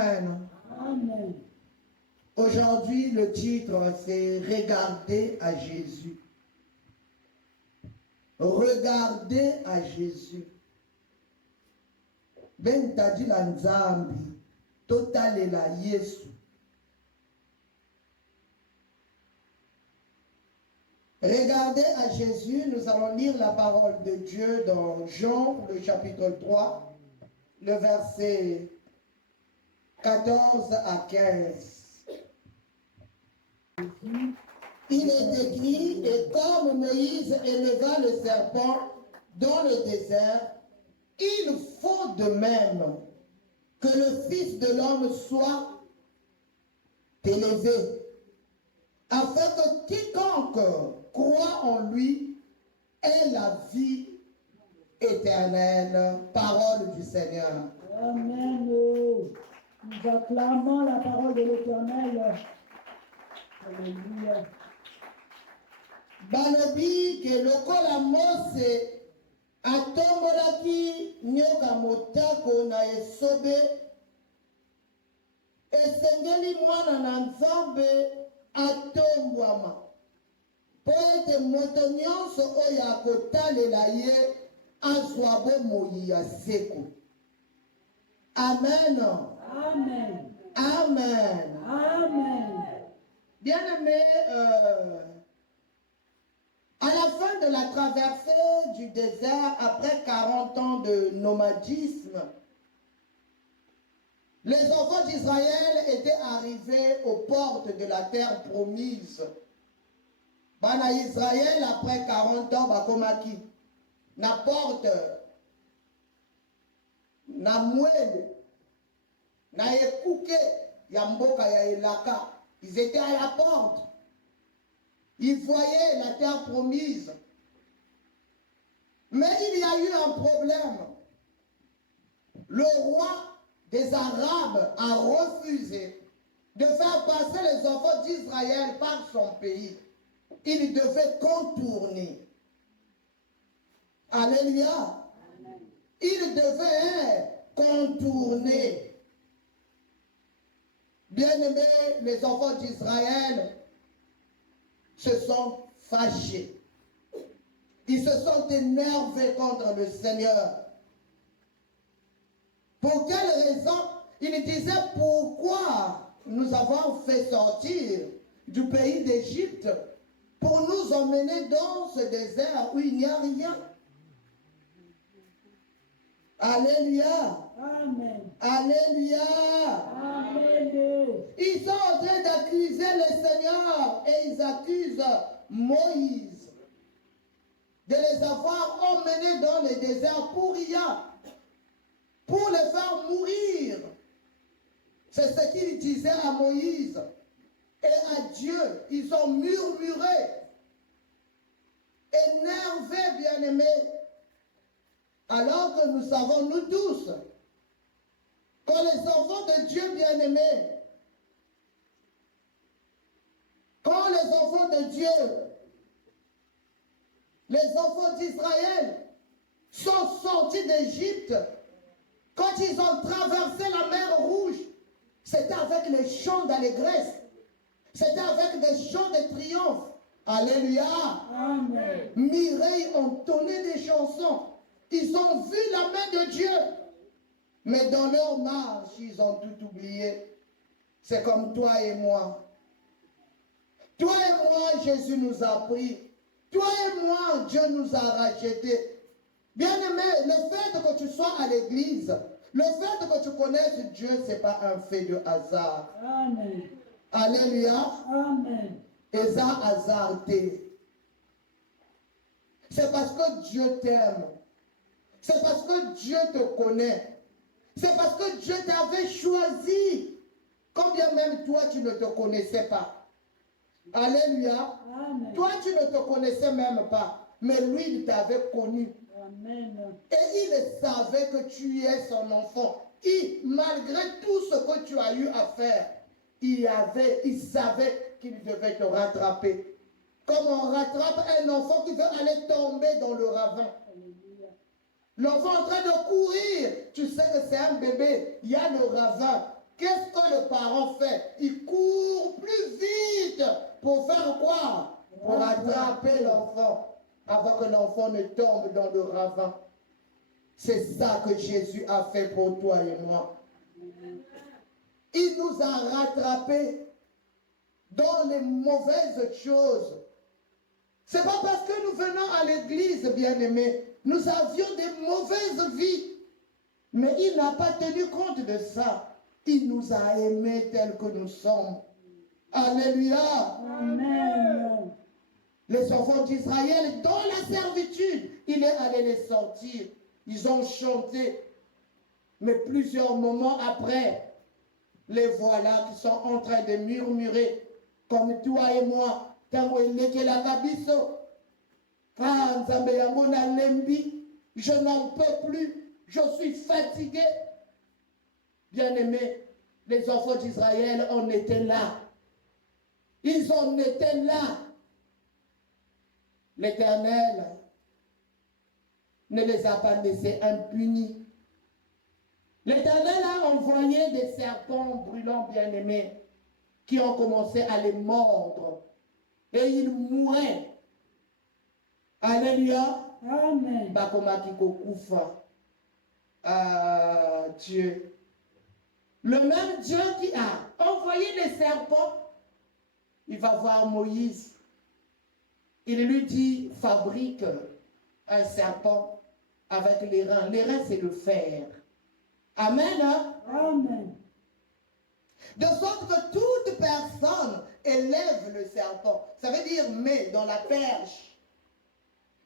Amen. Amen. Aujourd'hui, le titre, c'est « Regardez à Jésus ». Regardez à Jésus. Ben tadi la nzambi, totale la Yesu. Regardez à Jésus, nous allons lire la parole de Dieu dans Jean, le chapitre 3, le verset 14 à 15. Il est écrit, et comme Moïse éleva le serpent dans le désert, il faut de même que le Fils de l'homme soit élevé, afin que quiconque croit en lui ait la vie éternelle. Parole du Seigneur. Amen. Nous acclamons la parole de l'Éternel. Alléluia. Balobi ke lokola Mose atombolaki nyoka motako na esobe, esengeli mwana na Nzambe atombwama mpo ete moto nyonso oyo akotalela ye azwa bomoi ya seko. Amen. Amen. Amen. Amen. Bien-aimé, à la fin de la traversée du désert, après 40 ans de nomadisme, les enfants d'Israël étaient arrivés aux portes de la terre promise. Bana Israël, après 40 ans, bakomaki. Na porte, na mwele, na ekuke, ya mboka ya elaka. Ils étaient à la porte. Ils voyaient la terre promise. Mais il y a eu un problème. Le roi des Arabes a refusé de faire passer les enfants d'Israël par son pays. Il devait contourner. Alléluia. Il devait contourner. Bien-aimés, les enfants d'Israël se sont fâchés. Ils se sont énervés contre le Seigneur. Pour quelle raison? Ils disaient, pourquoi nous avons fait sortir du pays d'Égypte pour nous emmener dans ce désert où il n'y a rien? Alléluia. Amen. Alléluia. Amen. Ils sont en train d'accuser le Seigneur et ils accusent Moïse de les avoir emmenés dans le désert pour rien, pour les faire mourir. C'est ce qu'ils disaient à Moïse et à Dieu. Ils ont murmuré, énervés, bien-aimés. Alors que nous savons, nous tous, que les enfants de Dieu bien-aimés, quand les enfants de Dieu, les enfants d'Israël sont sortis d'Égypte, quand ils ont traversé la mer Rouge, c'était avec les chants d'allégresse, c'était avec des chants de triomphe. Alléluia. Amen. Mireille ont tonné des chansons. Ils ont vu la main de Dieu. Mais dans leur marche, ils ont tout oublié. C'est comme toi et moi. Toi et moi, Jésus nous a pris. Toi et moi, Dieu nous a rachetés. Bien-aimé, le fait que tu sois à l'église, le fait que tu connaisses Dieu, ce n'est pas un fait de hasard. Amen. Alléluia. Amen. Et ça, hasardé. C'est parce que Dieu t'aime. C'est parce que Dieu te connaît. C'est parce que Dieu t'avait choisi. Quand bien même toi, tu ne te connaissais pas. Alléluia. Amen. Toi, tu ne te connaissais même pas. Mais lui, il t'avait connu. Amen. Et il savait que tu es son enfant. Et malgré tout ce que tu as eu à faire, il savait qu'il devait te rattraper. Comme on rattrape un enfant qui veut aller tomber dans le ravin. L'enfant en train de courir, tu sais que c'est un bébé, il y a le ravin. qu'est-ce que le parent fait? Il court plus vite pour faire quoi? Pour attraper l'enfant avant que l'enfant ne tombe dans le ravin. C'est ça que Jésus a fait pour toi et moi. Il nous a rattrapés dans les mauvaises choses. C'est pas parce que nous venons à l'église, bien-aimés, nous avions des mauvaises vies. Mais il n'a pas tenu compte de ça. Il nous a aimés tels que nous sommes. Alléluia. Amen. Les enfants d'Israël, dans la servitude, il est allé les sortir. Ils ont chanté. Mais plusieurs moments après, les voilà qui sont en train de murmurer, comme toi et moi. Je n'en peux plus. Je suis fatigué. Bien-aimés, les enfants d'Israël en étaient là. Ils en étaient là. L'Éternel ne les a pas laissés impunis. L'Éternel a envoyé des serpents brûlants, bien-aimés, qui ont commencé à les mordre. Et ils mouraient. Alléluia. Amen. Ah, Dieu. Le même Dieu qui a envoyé les serpents, il va voir Moïse. Il lui dit, fabrique un serpent avec les reins. Les reins, c'est le fer. Amen. Hein? Amen. De sorte que toute personne élève le serpent. Ça veut dire met dans la perche,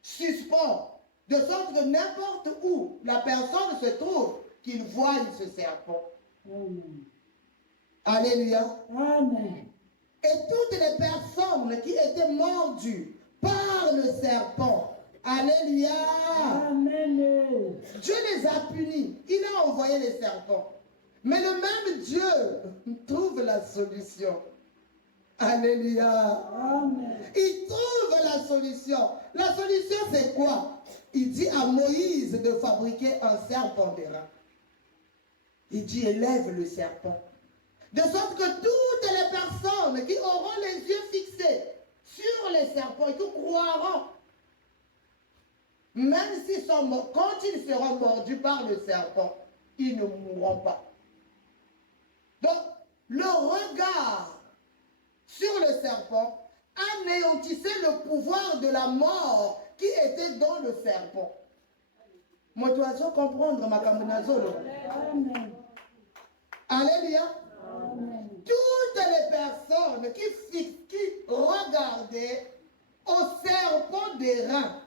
suspend. De sorte que n'importe où la personne se trouve, qu'il voie ce serpent. Amen. Alléluia. Amen. Et toutes les personnes qui étaient mordues par le serpent, alléluia, Amen. Dieu les a punis. Il a envoyé les serpents. Mais le même Dieu trouve la solution. Alléluia. Amen. Il trouve la solution. La solution, c'est quoi? Il dit à Moïse de fabriquer un serpent d'airain. Il dit, élève le serpent. De sorte que toutes les personnes qui auront les yeux fixés sur les serpents et qui croiront, même s'ils sont morts, quand ils seront mordus par le serpent, ils ne mourront pas. Donc, le regard sur le serpent anéantissait le pouvoir de la mort qui était dans le serpent. Moi, tu dois comprendre, ma camonazolo. Amen. Alléluia. Amen. Toutes les personnes qui regardaient au serpent des reins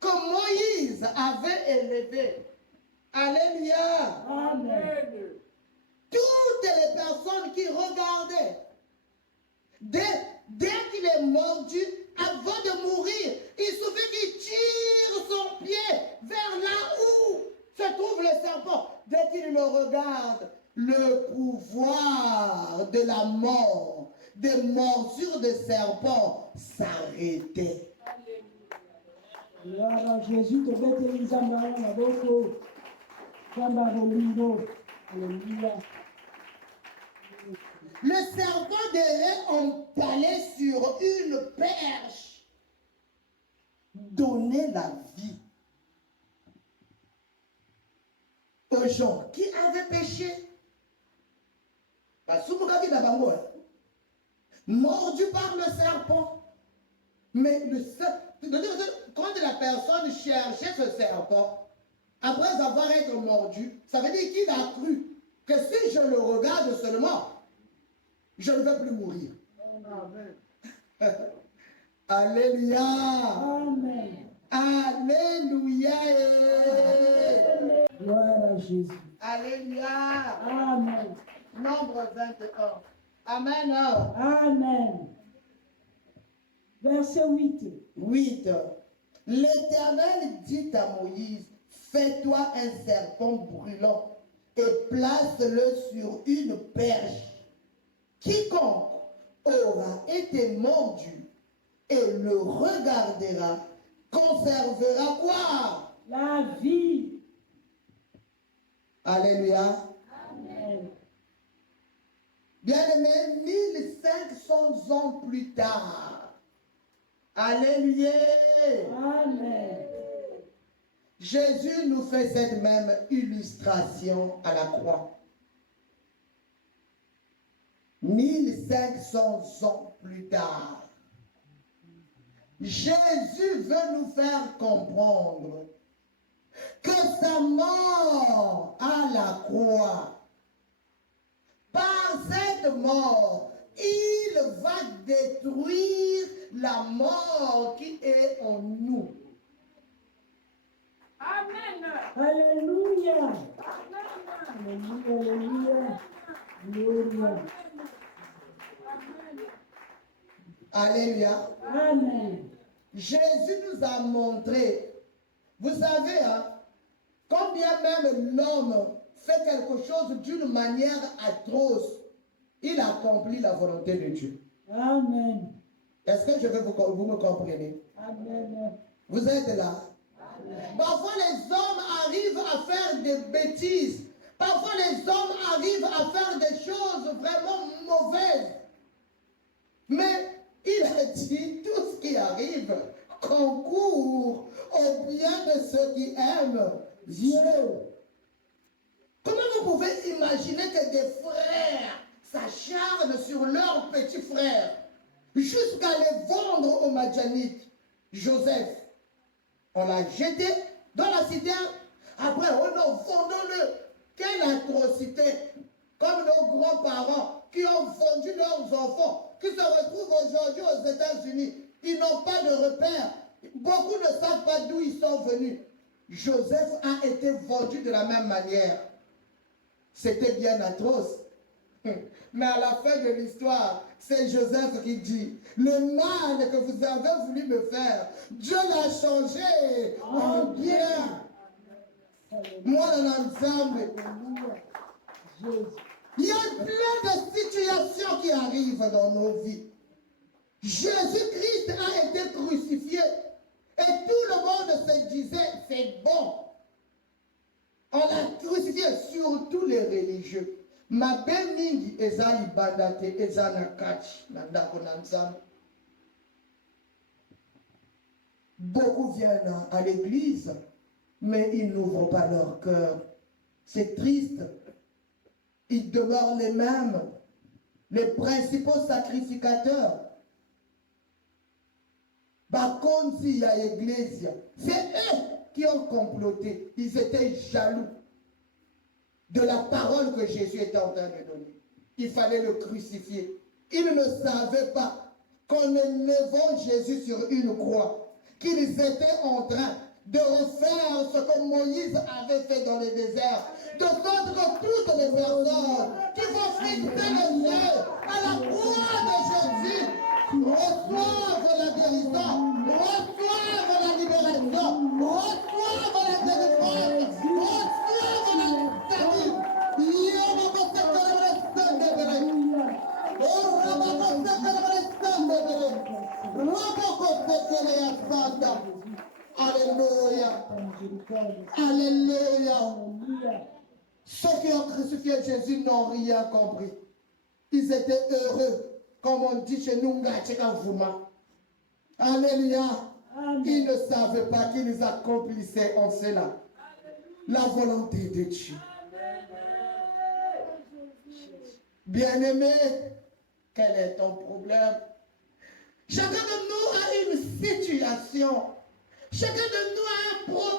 que Moïse avait élevé. Alléluia. Amen. Toutes les personnes qui regardaient, dès qu'il est mordu, avant de mourir, il suffit qu'il tire son pied vers là où se trouve le serpent. Dès qu'il le regarde, le pouvoir de la mort, des morsures de serpent s'arrêtait. Gloire à Jésus, te bête Nzamba na boko. Kamba bolingo. Alléluia. Le serpent d'airain empalé sur une perche donnait la vie aux gens qui avaient péché. Mordu par le serpent. Mais quand la personne cherchait ce serpent, après avoir été mordu, ça veut dire qu'il a cru que si je le regarde seulement, je ne vais plus mourir. Amen. Alléluia. Amen. Alléluia. Gloire à Jésus. Alléluia. Amen. Nombre 21. Amen. Amen. Verset 8. 8. L'Éternel dit à Moïse, fais-toi un serpent brûlant et place-le sur une perche. Quiconque aura été mordu et le regardera, conservera quoi? La vie. Alléluia. Amen. Bien-aimés, 1500 ans plus tard, alléluia, Amen. Jésus nous fait cette même illustration à la croix. 1500 ans plus tard, Jésus veut nous faire comprendre que sa mort à la croix, par cette mort, il va détruire la mort qui est en nous. Amen. Alléluia. Alléluia. Alléluia. Alléluia. Amen. Jésus nous a montré, vous savez, hein, quand bien même l'homme fait quelque chose d'une manière atroce, il accomplit la volonté de Dieu. Amen. Est-ce que vous me comprenez? Amen. Vous êtes là? Parfois les hommes arrivent à faire des bêtises. Parfois les hommes arrivent à faire des choses vraiment mauvaises. Mais il a dit tout ce qui arrive concourt au bien de ceux qui aiment Dieu. Comment vous pouvez imaginer que des frères s'acharnent sur leurs petits frères jusqu'à les vendre aux Madianites? Joseph, on l'a jeté dans la citerne. Après, oh non, vendons-le. Quelle atrocité! Comme nos grands-parents qui ont vendu leurs enfants, qui se retrouvent aujourd'hui aux États-Unis. Ils n'ont pas de repère. Beaucoup ne savent pas d'où ils sont venus. Joseph a été vendu de la même manière. C'était bien atroce. Mais à la fin de l'histoire, c'est Joseph qui dit, le mal que vous avez voulu me faire, Dieu l'a changé en bien. Moi, dans l'ensemble, il y a plein de situations qui arrivent dans nos vies. Jésus-Christ a été crucifié et tout le monde se disait, c'est bon. On l'a crucifié, surtout les religieux. Ma belle mingi ezali bandate ezana kachi nandako nanzam. Beaucoup viennent à l'église, mais ils n'ouvrent pas leur cœur. C'est triste. Ils demeurent les mêmes, les principaux sacrificateurs. Bakonzi à l'église, c'est eux qui ont comploté. Ils étaient jaloux de la parole que Jésus était en train de donner. Il fallait le crucifier. Ils ne savaient pas qu'en élevant Jésus sur une croix, qu'ils étaient en train de refaire ce que Moïse avait fait dans le désert, de sorte que toutes les personnes qui vont fixer les yeux à la croix de Jésus reçoivent la guérison, reçoivent la libération, reçoivent la délivrance, reçoivent la salut. Alléluia. Alléluia. Ceux qui ont crucifié Jésus n'ont rien compris. Ils étaient heureux, comme on dit chez nous, alléluia. Ils ne savaient pas qu'ils accomplissaient en cela la volonté de Dieu. Bien-aimé, quel est ton problème? Chacun de nous a une situation. Chacun de nous a un problème.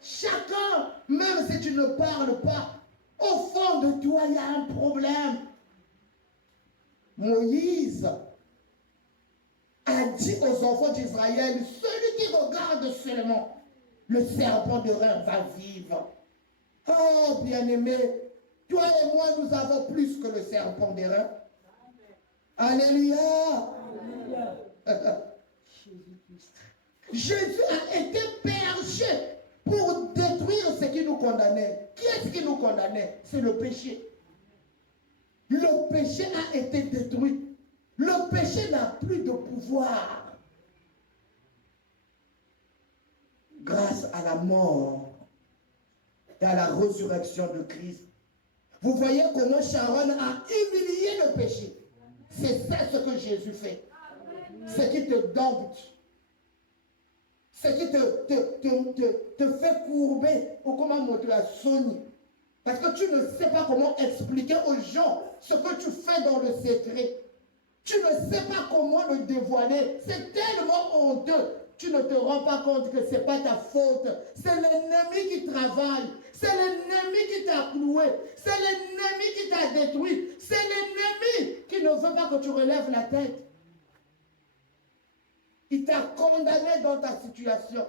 Chacun, même si tu ne parles pas, au fond de toi, il y a un problème. Moïse a dit aux enfants d'Israël, celui qui regarde seulement le serpent de rein va vivre. Oh, bien-aimé, toi et moi, nous avons plus que le serpent des reins. Alléluia. Jésus a été perché pour détruire ce qui nous condamnait. Qui est-ce qui nous condamnait? C'est le péché. Le péché a été détruit. Le péché n'a plus de pouvoir. Grâce à la mort dans la résurrection de Christ. Vous voyez comment Sharon a humilié le péché. C'est ça ce que Jésus fait. Ce qui te dompte. Ce qui te fait courber. Ou comment montrer la Sony. Parce que tu ne sais pas comment expliquer aux gens ce que tu fais dans le secret. Tu ne sais pas comment le dévoiler. C'est tellement honteux. Tu ne te rends pas compte que ce n'est pas ta faute. C'est l'ennemi qui travaille. C'est l'ennemi qui t'a cloué. C'est l'ennemi qui t'a détruit. C'est l'ennemi qui ne veut pas que tu relèves la tête. Il t'a condamné dans ta situation.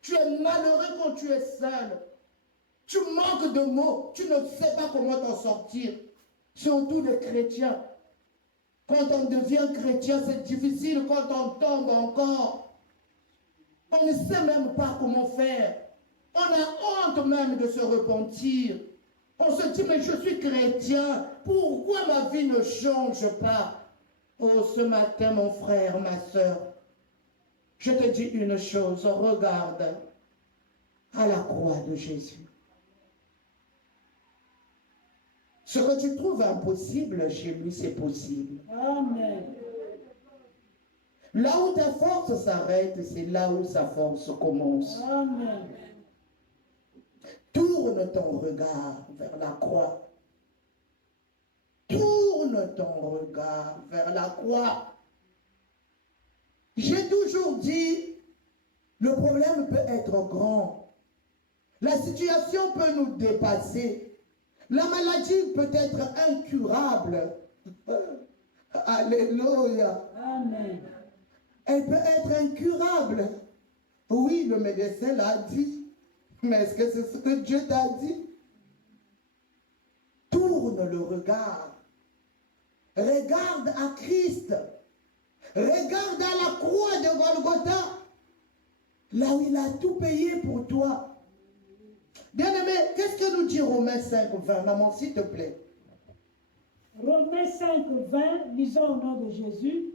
Tu es malheureux quand tu es seul. Tu manques de mots. Tu ne sais pas comment t'en sortir. Surtout les chrétiens. Quand on devient chrétien, c'est difficile quand on tombe encore. On ne sait même pas comment faire. On a honte même de se repentir. On se dit, mais je suis chrétien. Pourquoi ma vie ne change pas? Oh, ce matin, mon frère, ma soeur, je te dis une chose. Regarde à la croix de Jésus. Ce que tu trouves impossible chez lui, c'est possible. Amen. Là où ta force s'arrête, c'est là où sa force commence. Amen. Tourne ton regard vers la croix. Tourne ton regard vers la croix. J'ai toujours dit, le problème peut être grand. La situation peut nous dépasser. La maladie peut être incurable. Alléluia. Amen. Elle peut être incurable. Oui, le médecin l'a dit. Mais est-ce que c'est ce que Dieu t'a dit? Tourne le regard. Regarde à Christ. Regarde à la croix de Golgotha. Là où il a tout payé pour toi. Bien-aimé, qu'est-ce que nous dit Romains 5, 20? Maman, s'il te plaît. Romains 5, 20, lisons au nom de Jésus.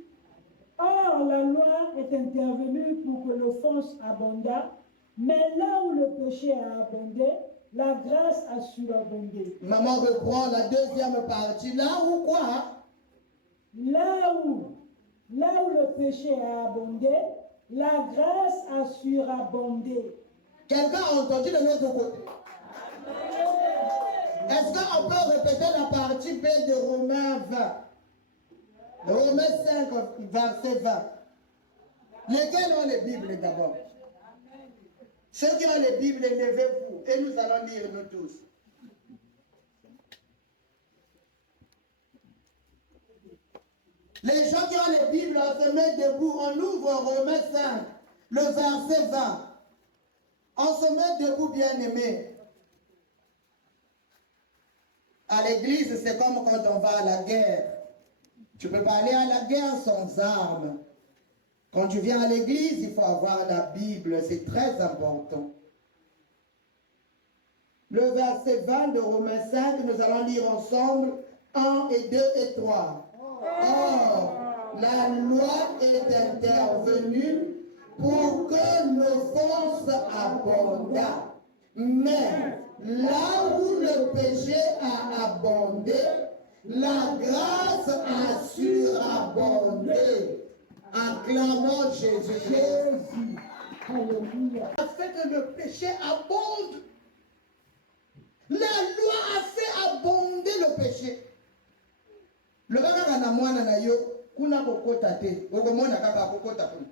Or, la loi est intervenue pour que l'offense abondât, mais là où le péché a abondé, la grâce a surabondé. Maman reprend la deuxième partie. Là où quoi? Là où le péché a abondé, la grâce a surabondé. Quelqu'un a entendu de l'autre côté? Est-ce qu'on peut répéter la partie B de Romains 20? Romains 5, verset 20. Lesquels ont les Bibles d'abord? Ceux qui ont les Bibles, levez-vous et nous allons lire nous tous. Les gens qui ont les Bibles, on se met debout, on ouvre Romains 5, le verset 20. On se met debout, bien-aimés. À l'église, c'est comme quand on va à la guerre. Tu ne peux pas aller à la guerre sans armes. Quand tu viens à l'église, il faut avoir la Bible. C'est très important. Le verset 20 de Romains 5, nous allons lire ensemble 1 et 2 et 3. Or, la loi est intervenue pour que l'offense abondât. Mais là où le péché a abondé, la grâce a surabondé. Acclamons Jésus-Christ. Alléluia. A fait que le péché abonde. La loi a fait abonder le péché. Le bagage na mwana na yo kuna kokota te. Okomona kaka kokota kuna.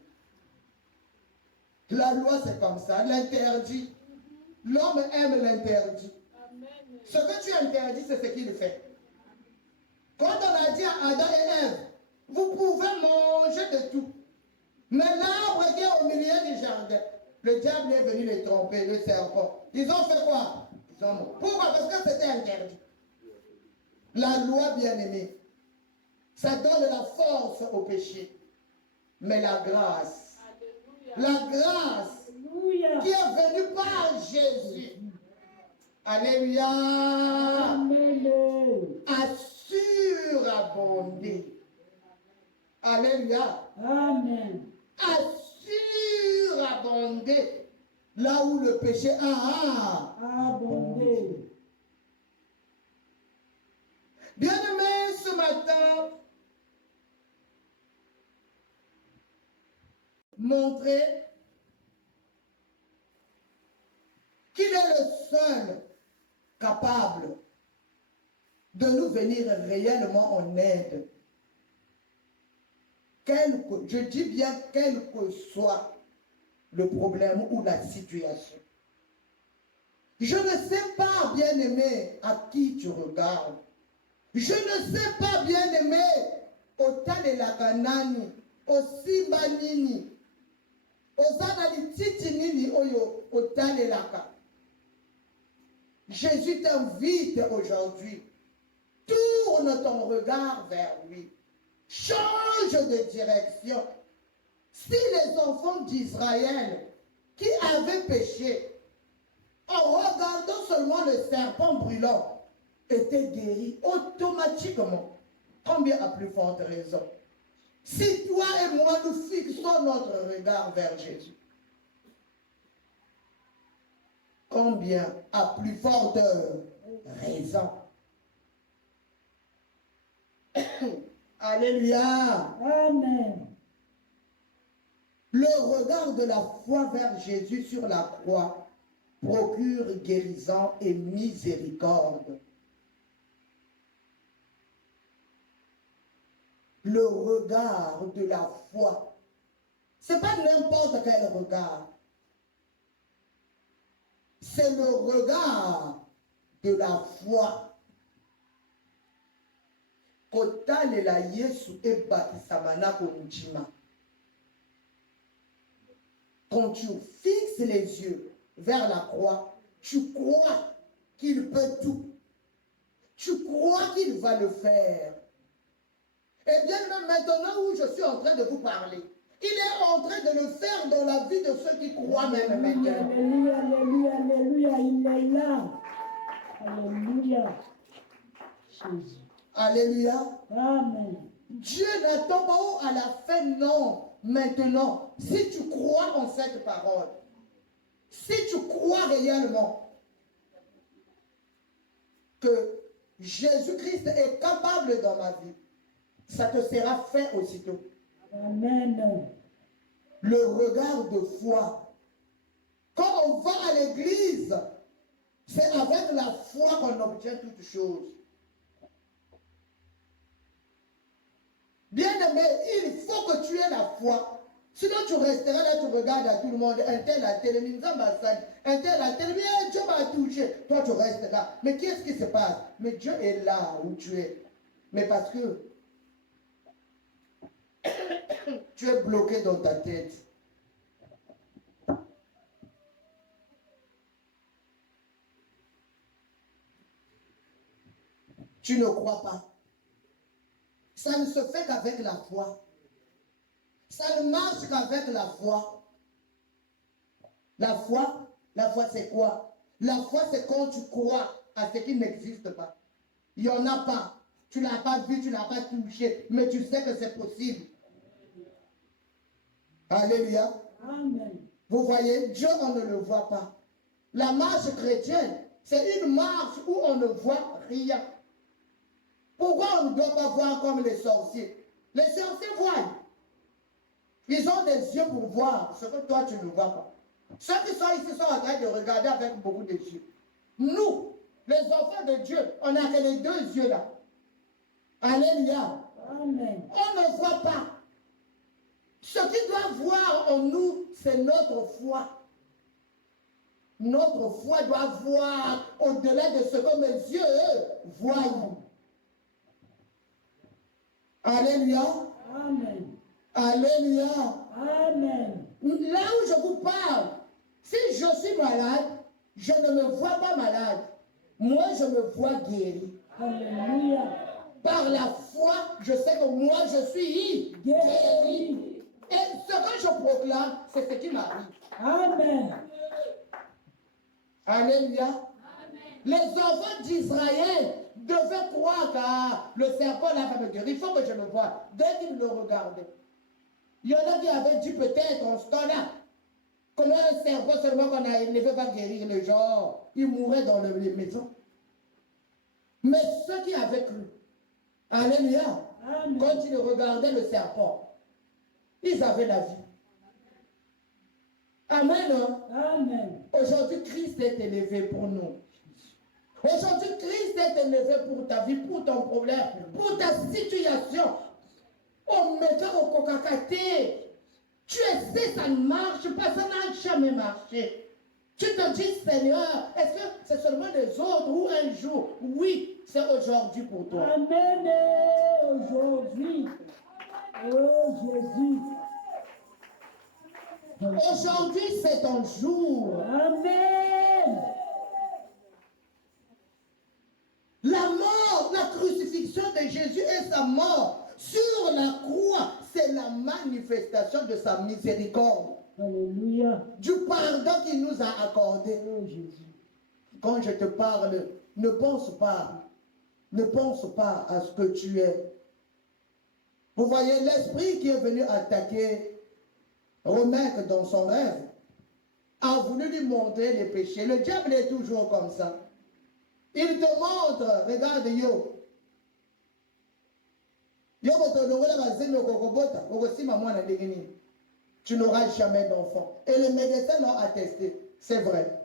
La loi c'est comme ça, l'interdit. L'homme aime l'interdit. Ce que tu interdis, c'est ce qu'il fait. Quand on a dit à Adam et Ève, vous pouvez manger de tout. Mais l'arbre qui est au milieu du jardin, le diable est venu les tromper, le serpent. Ils ont fait quoi? Ils ont... Pourquoi? Parce que c'était interdit. La loi, bien-aimée, ça donne la force au péché. Mais la grâce, Alléluia. qui est venue par Jésus, alléluia, Amen. a surabondé. Alléluia. Amen. A surabondé. Là où le péché a abondé. Bien-aimés, ce matin, montrer qu'il est le seul capable de nous venir réellement en aide. Je dis bien quel que soit le problème ou la situation. Je ne sais pas, bien-aimé, à qui tu regardes. Je ne sais pas, bien-aimé, au Talelaganani, au Simbanini, aux Analititinini, au Talelaka. Jésus t'invite aujourd'hui. Tourne ton regard vers lui. Change de direction. Si les enfants d'Israël qui avaient péché, en regardant seulement le serpent brûlant, étaient guéris automatiquement, combien à plus forte raison, si toi et moi nous fixons notre regard vers Jésus, combien à plus forte raison. Alléluia. Amen. Le regard de la foi vers Jésus sur la croix procure guérison et miséricorde. Le regard de la foi. Ce n'est pas n'importe quel regard. C'est le regard de la foi. Kotalela Yesu ebakisamana konjima. Quand tu fixes les yeux vers la croix, tu crois qu'il peut tout. Tu crois qu'il va le faire. Et bien même maintenant où je suis en train de vous parler, il est en train de le faire dans la vie de ceux qui croient même maintenant. Alléluia, alléluia, alléluia, il est là. Alléluia. Jésus. Alléluia. Amen. Dieu n'attend pas à la fin, non. Maintenant, si tu crois en cette parole, si tu crois réellement que Jésus-Christ est capable dans ma vie, ça te sera fait aussitôt. Amen. Le regard de foi. Quand on va à l'église, c'est avec la foi qu'on obtient toutes choses. Bien-aimé, il faut que tu aies la foi. Sinon, tu resteras là, tu regardes à tout le monde. Un tel a tel, un tel a tel, mais Dieu m'a touché. Toi, tu restes là. Mais qu'est-ce qui se passe? Mais Dieu est là où tu es. Mais parce que tu es bloqué dans ta tête. Tu ne crois pas. Ça ne se fait qu'avec la foi. Ça ne marche qu'avec la foi. La foi c'est quoi? La foi c'est quand tu crois à ce qui n'existe pas. Il n'y en a pas. Tu ne l'as pas vu, tu ne l'as pas touché, mais tu sais que c'est possible. Alléluia. Amen. Vous voyez, Dieu, on ne le voit pas. La marche chrétienne, c'est une marche où on ne voit rien. Pourquoi on ne doit pas voir comme les sorciers? Les sorciers voient. Ils ont des yeux pour voir ce que toi tu ne vois pas. Ceux qui sont ici sont en train de regarder avec beaucoup de yeux. Nous, les enfants de Dieu, on n'a que les deux yeux là. Alléluia. Amen. On ne voit pas. Ce qui doit voir en nous, c'est notre foi. Notre foi doit voir au-delà de ce que mes yeux voient. Alléluia. Amen. Alléluia. Amen. Là où je vous parle, si je suis malade, je ne me vois pas malade. Moi, je me vois guéri. Alléluia. Par la foi, je sais que moi, je suis guéri. Et ce que je proclame, c'est ce qui m'arrive. Amen. Alléluia. Les enfants d'Israël devaient croire que le serpent là va me guérir. Il faut que je le voie. Dès qu'ils le regardaient, il y en a qui avaient dit peut-être en ce temps-là, Comment un serpent seulement qu'on a élevé va guérir les gens? Il mourrait dans les maisons. Mais ceux qui avaient cru, alléluia, Amen. quand ils regardaient le serpent, ils avaient la vie. Amen. Hein? Amen. Aujourd'hui, Christ est élevé pour nous. Aujourd'hui, Christ est élevé pour ta vie, pour ton problème, pour ta situation. Oh, mais au coca-caté, tu essaies, ça ne marche pas, ça n'a jamais marché. Tu te dis, Seigneur, est-ce que c'est seulement les autres ou un jour? Oui, c'est aujourd'hui pour toi. Amen. Et aujourd'hui. Oh Jésus. Aujourd'hui, c'est ton jour. Amen. La mort, la crucifixion de Jésus et sa mort sur la croix, c'est la manifestation de sa miséricorde. Alléluia. Du pardon qu'il nous a accordé. Oh Jésus. Quand je te parle, ne pense pas à ce que tu es. Vous voyez, l'esprit qui est venu attaquer, remettre dans son rêve, a voulu lui montrer les péchés. Le diable est toujours comme ça. Il te montre, regarde Yo. Tu n'auras jamais d'enfant. Et les médecins l'ont attesté. C'est vrai.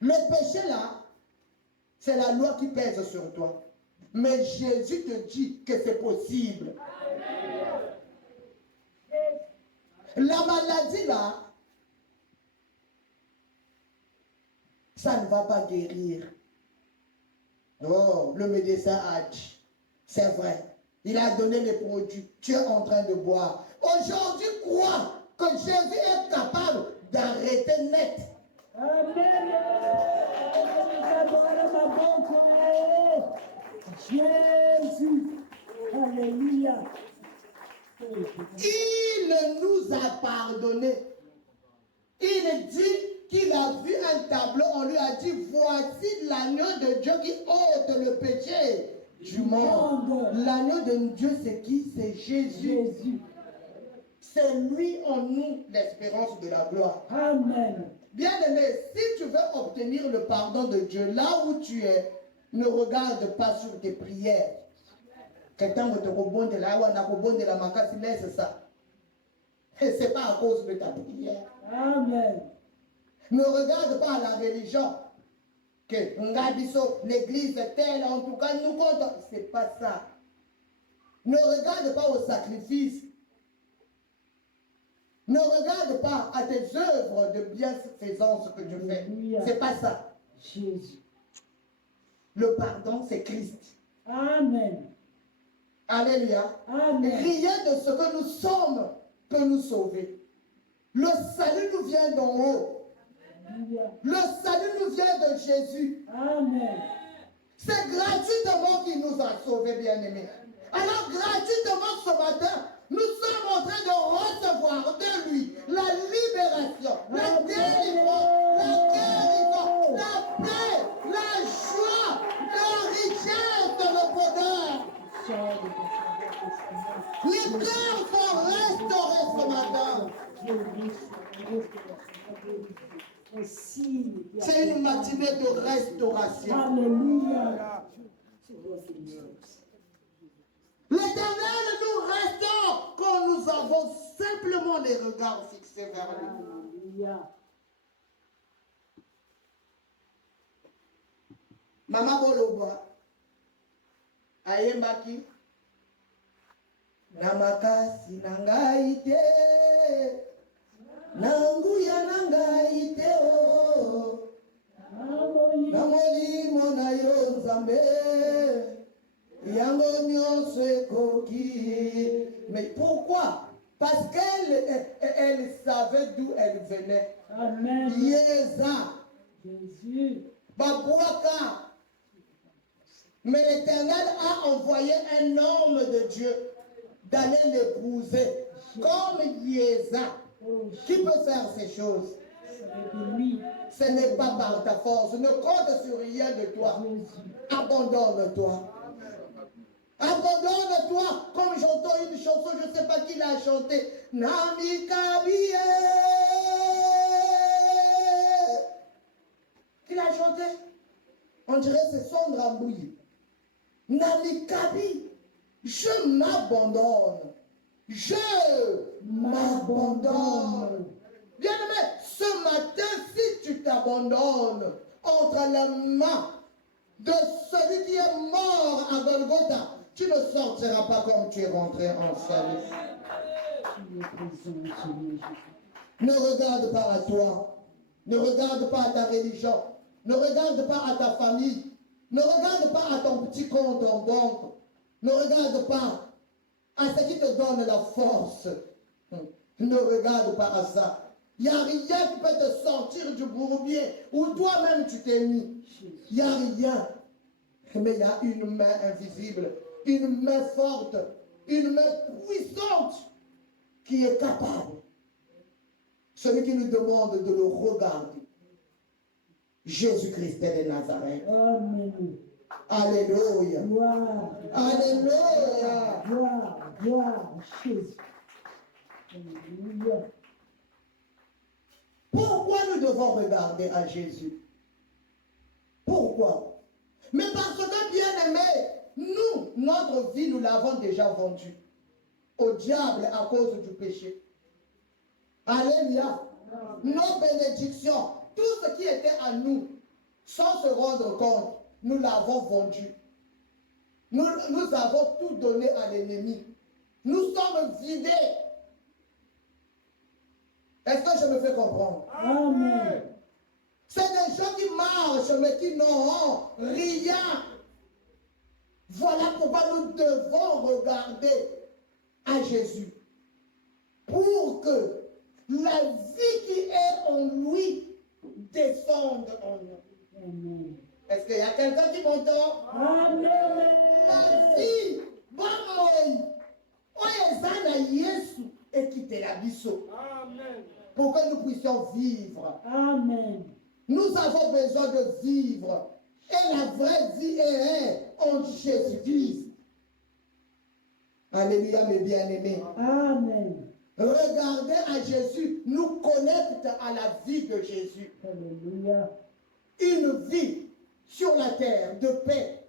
Le péché là, c'est la loi qui pèse sur toi. Mais Jésus te dit que c'est possible. La maladie là, ça ne va pas guérir. Oh, le médecin a dit. C'est vrai. Il a donné les produits. Tu es en train de boire. Aujourd'hui, crois que Jésus est capable d'arrêter net. Amen. Jésus. Alléluia. Il nous a pardonné. Il dit qu'il a vu un tableau, on lui a dit, voici l'agneau de Dieu qui ôte le péché du monde. L'agneau de Dieu, c'est qui? C'est Jésus. Jésus. C'est lui en nous l'espérance de la gloire. Amen. Bien-aimé, si tu veux obtenir le pardon de Dieu là où tu es, ne regarde pas sur tes prières. Quelqu'un va te rebondir là, ou on a rebondir la macasse, laisse ça. Et ce n'est pas à cause de ta prière. Amen. Ne regarde pas à la religion. Que l'église est telle, en tout cas, nous comptons. Ce n'est pas ça. Ne regarde pas au sacrifice. Ne regarde pas à tes œuvres de bienfaisance que tu fais. Ce n'est pas ça. Jésus. Le pardon, c'est Christ. Amen. Alléluia. Amen. Rien de ce que nous sommes peut nous sauver. Le salut nous vient d'en haut. Alléluia. Le salut nous vient de Jésus. Amen. C'est gratuitement qu'il nous a sauvés, bien-aimés. Alors, gratuitement ce matin, nous sommes en train de recevoir de lui la libération, la délivrance, la guérison, la paix, la joie, la richesse, le bonheur. Les cœurs sont restaurés ce matin. C'est une matinée de restauration. Alléluia. L'Éternel nous restaure quand nous avons simplement les regards fixés vers lui. Alléluia. Mama Boloba, ayembaki, namakasi nangai te, nanguya nangai te o, namolimo na yo Nzambe, yango nyonso ekoki. Mais pourquoi? Parce qu'elle savait d'où elle venait. Amen. Yeza, Jésus. Babouaka. Mais l'Éternel a envoyé un homme de Dieu d'aller l'épouser, comme Yeza, qui peut faire ces choses. Ce n'est pas par ta force. Ne compte sur rien de toi. Abandonne-toi. Abandonne-toi. Comme j'entends une chanson, je ne sais pas qui l'a chantée. Nami Kabie, chanter. On dirait c'est son rambouille. Namikabi, je m'abandonne. Je m'abandonne. Bien-aimé, ce matin, si tu t'abandonnes entre les mains de celui qui est mort à Golgotha, tu ne sortiras pas comme tu es rentré en salut. Ne regarde pas à toi. Ne regarde pas à ta religion. Ne regarde pas à ta famille. Ne regarde pas à ton petit compte en banque. Ne regarde pas à ce qui te donne la force. Ne regarde pas à ça. Il n'y a rien qui peut te sortir du bourbier où toi-même tu t'es mis. Il n'y a rien. Mais il y a une main invisible, une main forte, une main puissante qui est capable. Celui qui nous demande de le regarder. Jésus-Christ de Nazareth. Amen. Alléluia. Gloire. Alléluia. Gloire. Gloire. Jésus. Alléluia. Pourquoi nous devons regarder à Jésus? Pourquoi? Mais parce que, bien aimé, nous, notre vie, nous l'avons déjà vendue au diable à cause du péché. Alléluia. Nos bénédictions, tout ce qui était à nous, sans se rendre compte, nous l'avons vendu. Nous avons tout donné à l'ennemi. Nous sommes vidés. Est-ce que je me fais comprendre? Amen. C'est des gens qui marchent, mais qui n'auront rien. Voilà pourquoi nous devons regarder à Jésus. Pour que la vie qui est en lui descende en nous. Amen. Est-ce qu'il y a quelqu'un qui m'entend? Amen. La vie, bon moi, oyezana Yesu et quitter la biso. Amen. Pour que nous puissions vivre. Amen. Nous avons besoin de vivre. Et la vraie vie est en Jésus-Christ. Alléluia, mes bien-aimés. Amen. Regarder à Jésus nous connecte à la vie de Jésus. Alléluia. Une vie sur la terre de paix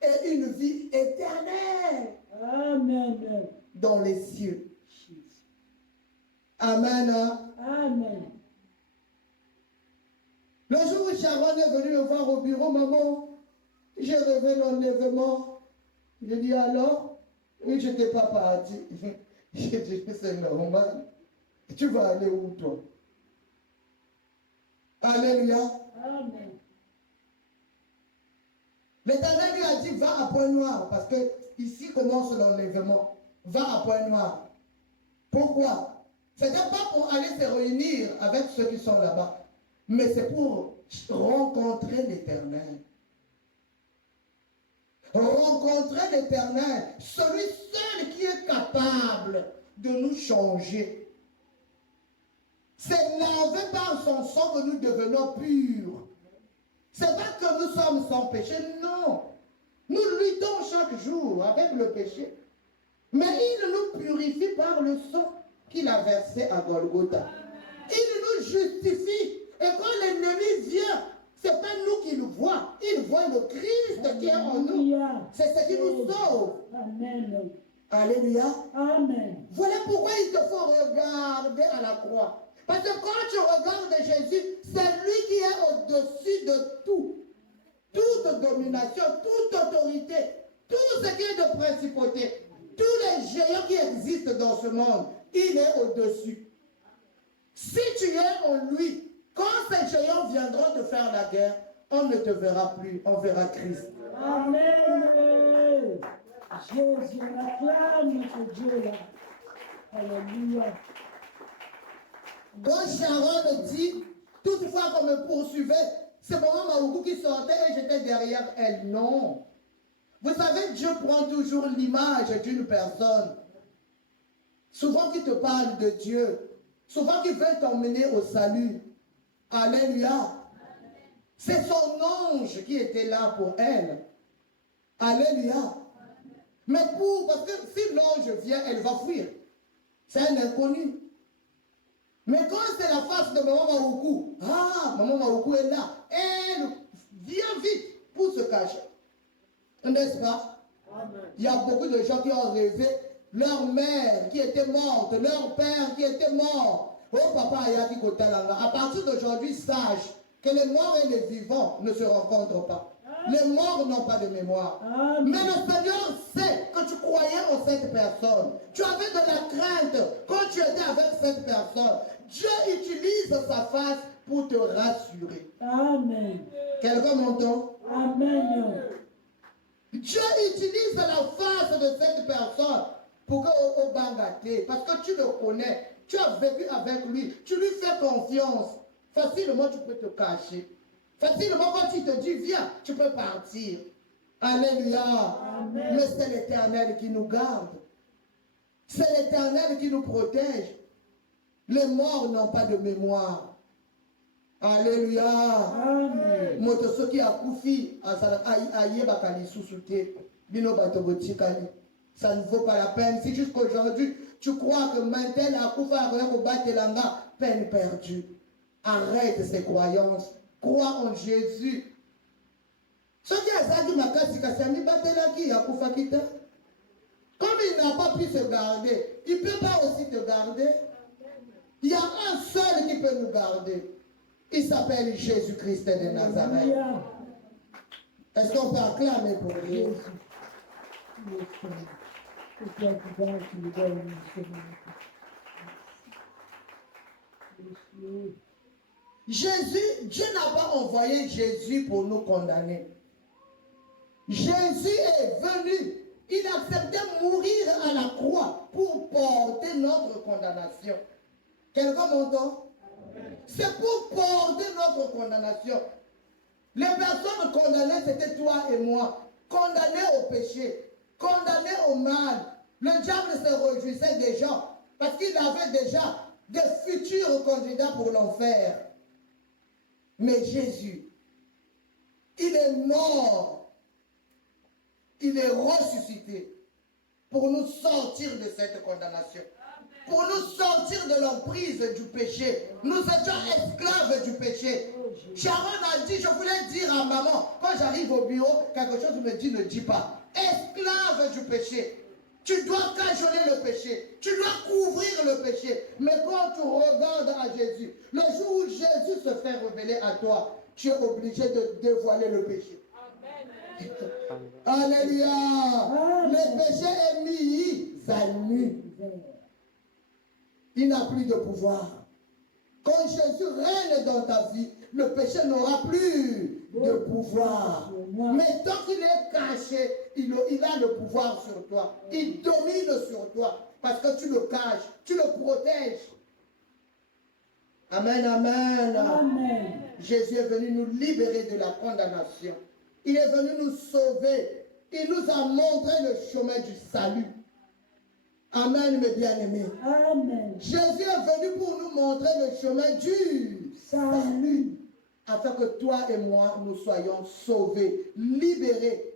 et une vie éternelle Amen. dans les cieux. Jésus. Amen. Amen. Le jour où Sharon est venue me voir au bureau, maman, j'ai rêvé l'enlèvement. Je dis alors, oui, je n'étais pas parti. J'ai dit, c'est normal. Tu vas aller où toi? Alléluia. Amen. L'Éternel lui a dit, va à Pointe-Noire, parce que ici commence l'enlèvement. Va à Pointe-Noire. Pourquoi? Ce n'est pas pour aller se réunir avec ceux qui sont là-bas, mais c'est pour rencontrer l'Éternel. Rencontrer l'Éternel, celui seul qui est capable de nous changer. C'est lavé par son sang que nous devenons purs. C'est pas que nous sommes sans péché, non. Nous luttons chaque jour avec le péché. Mais il nous purifie par le sang qu'il a versé à Golgotha. Il nous justifie. Et quand l'ennemi vient, ce n'est pas nous qui le voit. Il voit le Christ qui est en nous. Alléluia. C'est ce qui nous sauve. Amen. Alléluia. Amen. Voilà pourquoi il te faut regarder à la croix. Parce que quand tu regardes Jésus, c'est lui qui est au-dessus de tout. Toute domination, toute autorité, tout ce qui est de principauté, tous les géants qui existent dans ce monde, il est au-dessus. Si tu es en lui, quand ces géants viendront te faire la guerre, on ne te verra plus, on verra Christ. Amen. Jésus, acclame ce Dieu-là. Alléluia. Quand Sharon dit, toutefois qu'on me poursuivait, c'est maman Maougou qui sortait et j'étais derrière elle. Non. Vous savez, Dieu prend toujours l'image d'une personne. Souvent qui te parle de Dieu. Souvent qui veut t'emmener au salut. Alléluia. C'est son ange qui était là pour elle. Alléluia. Mais parce que si l'ange vient, elle va fuir. C'est un inconnu. Mais quand c'est la face de maman Maoukou, ah, maman Maoukou est là. Elle vient vite pour se cacher. N'est-ce pas? Il y a beaucoup de gens qui ont rêvé leur mère qui était morte, leur père qui était mort. Oh papa Ayaki Kotalanga, à partir d'aujourd'hui, sache que les morts et les vivants ne se rencontrent pas. Les morts n'ont pas de mémoire. Amen. Mais le Seigneur sait que tu croyais en cette personne. Tu avais de la crainte quand tu étais avec cette personne. Dieu utilise sa face pour te rassurer. Amen. Quelqu'un m'entend? Amen. Dieu utilise la face de cette personne pour au bangaté, parce que tu le connais, tu as vécu avec lui, tu lui fais confiance. Facilement, tu peux te cacher. Facilement, quand tu te dis, viens, tu peux partir. Alléluia. Amen. Mais c'est l'Éternel qui nous garde. C'est l'Éternel qui nous protège. Les morts n'ont pas de mémoire. Alléluia. Amen. Moto soki akufi ayeba kali susute bino bato botikali. Ça ne vaut pas la peine. Si jusqu'aujourd'hui tu crois que Mantel akufa akoya kobatelanga, peine perdue. Arrête ces croyances. Crois en Jésus. Soki azaki makasi kasi amibatelaki akufaki te. Comme il n'a pas pu se garder, il ne peut pas aussi te garder. Il y a un seul qui peut nous garder. Il s'appelle Jésus-Christ de Nazareth. Alléluia. Est-ce qu'on peut acclamer pour lui? Jésus. Le Seigneur. C'est toi qui donnes, qui nous donnes, Seigneur. Merci. Jésus, Dieu n'a pas envoyé Jésus pour nous condamner. Jésus est venu. Il a accepté de mourir à la croix pour porter notre condamnation. Quelqu'un m'entend? C'est pour porter notre condamnation. Les personnes condamnées, c'était toi et moi. Condamnées au péché, condamnées au mal. Le diable se réjouissait des gens parce qu'il avait déjà des futurs candidats pour l'enfer. Mais Jésus, il est mort. Il est ressuscité pour nous sortir de cette condamnation. Pour nous sortir de l'emprise du péché. Nous étions esclaves du péché. Sharon a dit, je voulais dire à maman, quand j'arrive au bureau, quelque chose me dit, ne dis pas. Esclave du péché. Tu dois cajoler le péché. Tu dois couvrir le péché. Mais quand tu regardes à Jésus, le jour où Jésus se fait révéler à toi, tu es obligé de dévoiler le péché. Amen. Alléluia. Le péché est mis à nu. Il n'a plus de pouvoir. Quand Jésus règne dans ta vie, le péché n'aura plus de pouvoir. Mais tant qu'il est caché, il a le pouvoir sur toi. Il domine sur toi. Parce que tu le caches, tu le protèges. Amen, amen. Amen. Jésus est venu nous libérer de la condamnation. Il est venu nous sauver. Il nous a montré le chemin du salut. Amen, mes bien-aimés. Amen. Jésus est venu pour nous montrer le chemin du salut, afin que toi et moi, nous soyons sauvés, libérés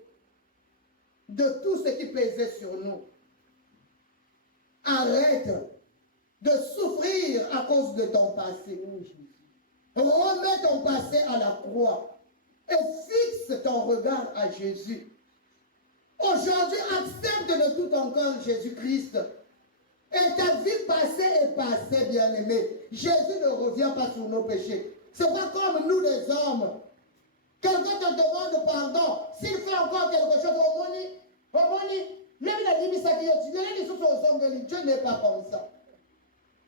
de tout ce qui pesait sur nous. Arrête de souffrir à cause de ton passé. Remets ton passé à la croix et fixe ton regard à Jésus. Aujourd'hui, accepte de tout ton cœur Jésus-Christ. Et ta vie passée est passée, bien-aimé. Jésus ne revient pas sur nos péchés. C'est pas comme nous les hommes. Quelqu'un te demande pardon. S'il fait encore quelque chose, Dieu n'est pas comme ça.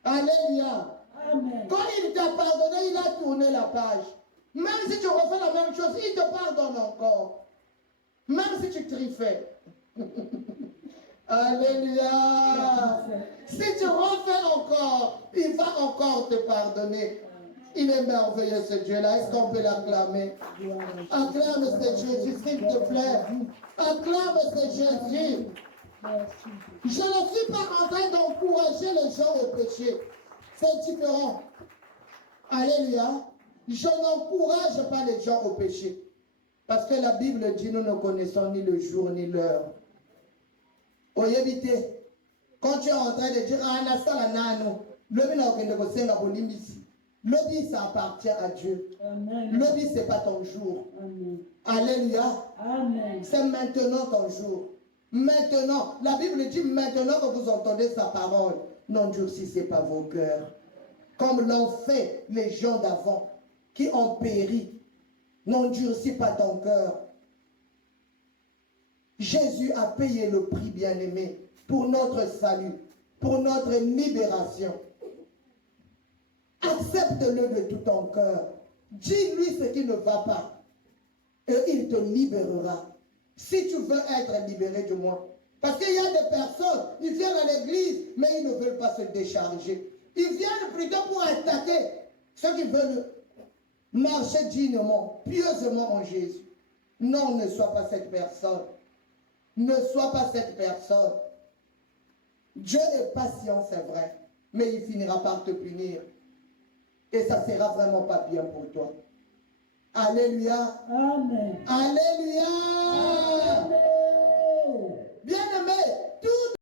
Alléluia. Amen. Quand il t'a pardonné, il a tourné la page. Même si tu refais la même chose, il te pardonne encore. Même si tu trifais. Alléluia. Si tu refais encore, il va encore te pardonner. Il est merveilleux ce Dieu-là. Est-ce qu'on peut l'acclamer? Acclame ce Jésus, s'il te plaît. Acclame ce Jésus. Je ne suis pas en train d'encourager les gens au péché. C'est différent. Alléluia. Je n'encourage pas les gens au péché. Parce que la Bible dit, nous ne connaissons ni le jour ni l'heure. Quand tu es en train de dire, ah, Nassala Nano, le Mina Okende Kosenga Bolimbisi, Le vie, ça appartient à Dieu. Amen. Le vie, ce n'est pas ton jour. Amen. Alléluia. Amen. C'est maintenant ton jour. Maintenant. La Bible dit maintenant que vous entendez sa parole, n'endurcissez pas vos cœurs. Comme l'ont fait les gens d'avant qui ont péri. N'endurcis pas ton cœur. Jésus a payé le prix, bien-aimé, pour notre salut, pour notre libération. Accepte-le de tout ton cœur. Dis-lui ce qui ne va pas. Et il te libérera. Si tu veux être libéré du moins. Parce qu'il y a des personnes, ils viennent à l'église, mais ils ne veulent pas se décharger. Ils viennent plutôt pour attaquer ceux qui veulent marcher dignement, pieusement en Jésus. Non, ne sois pas cette personne. Ne sois pas cette personne. Dieu est patient, c'est vrai, mais il finira par te punir. Et ça ne sera vraiment pas bien pour toi. Alléluia. Amen. Alléluia.